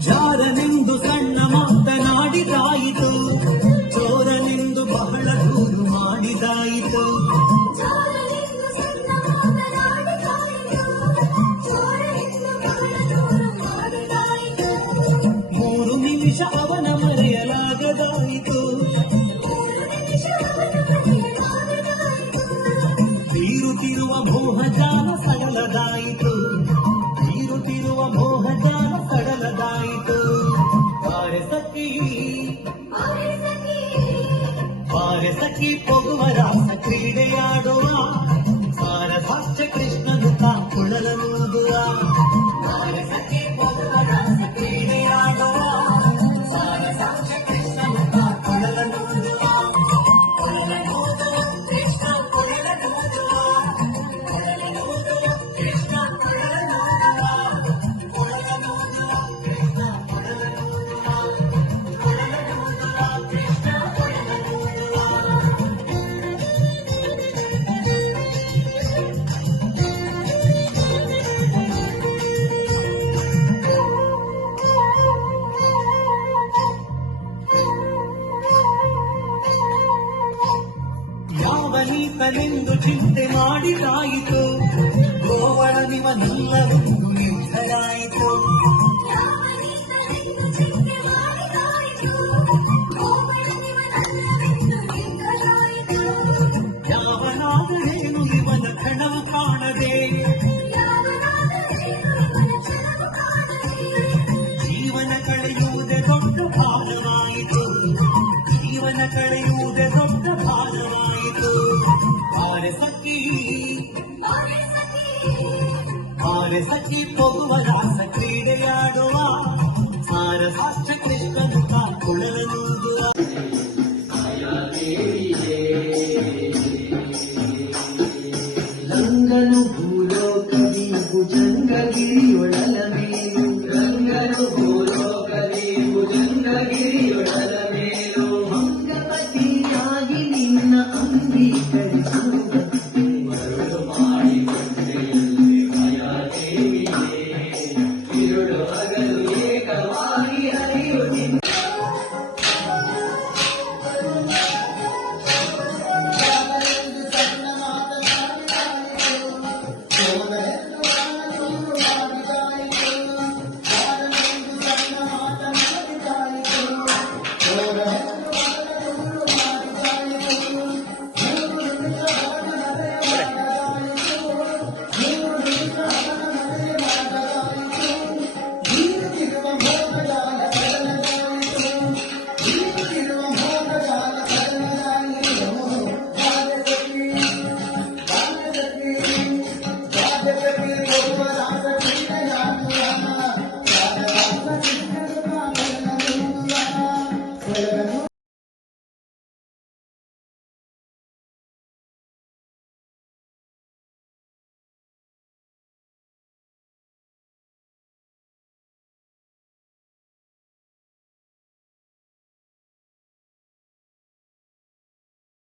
ಜಾರನೆಂದು ಸಣ್ಣ ಮಾತನಾಡಿದಾಯಿತು. ಚೋರನೆಂದು ಬಹಳ ದೂರು ಮಾಡಿದಾಯಿತು. ಸಖಿ ಪೊಗುವ ರಾಸ ಕ್ರೀಡೆಯಾಡುವ ಚಿಂತೆ ಮಾಡಿದಾಯಿತು ಗೋವಳ ನಿವನೆಲ್ಲವೆಂದು ಸಖಿ ಪೋಗುವ ರಾಸ ಕ್ರೀಡೆಯಾಡುವ ಸಾರಸಾಷ್ಟ್ರ ಕೃಷ್ಣನು ಕಾಕೊಳ್ಳಲೂದುವ ಗಂಗನು ಭೂಲೋಕದಿ ಭುಜಂಗಗಿರಿಯೊಡಲ ಮೇಲು ಗಂಗನು ಭೂಲೋಕದಿ ಭುಜಂಗಗಿರಿಯೊಡಲ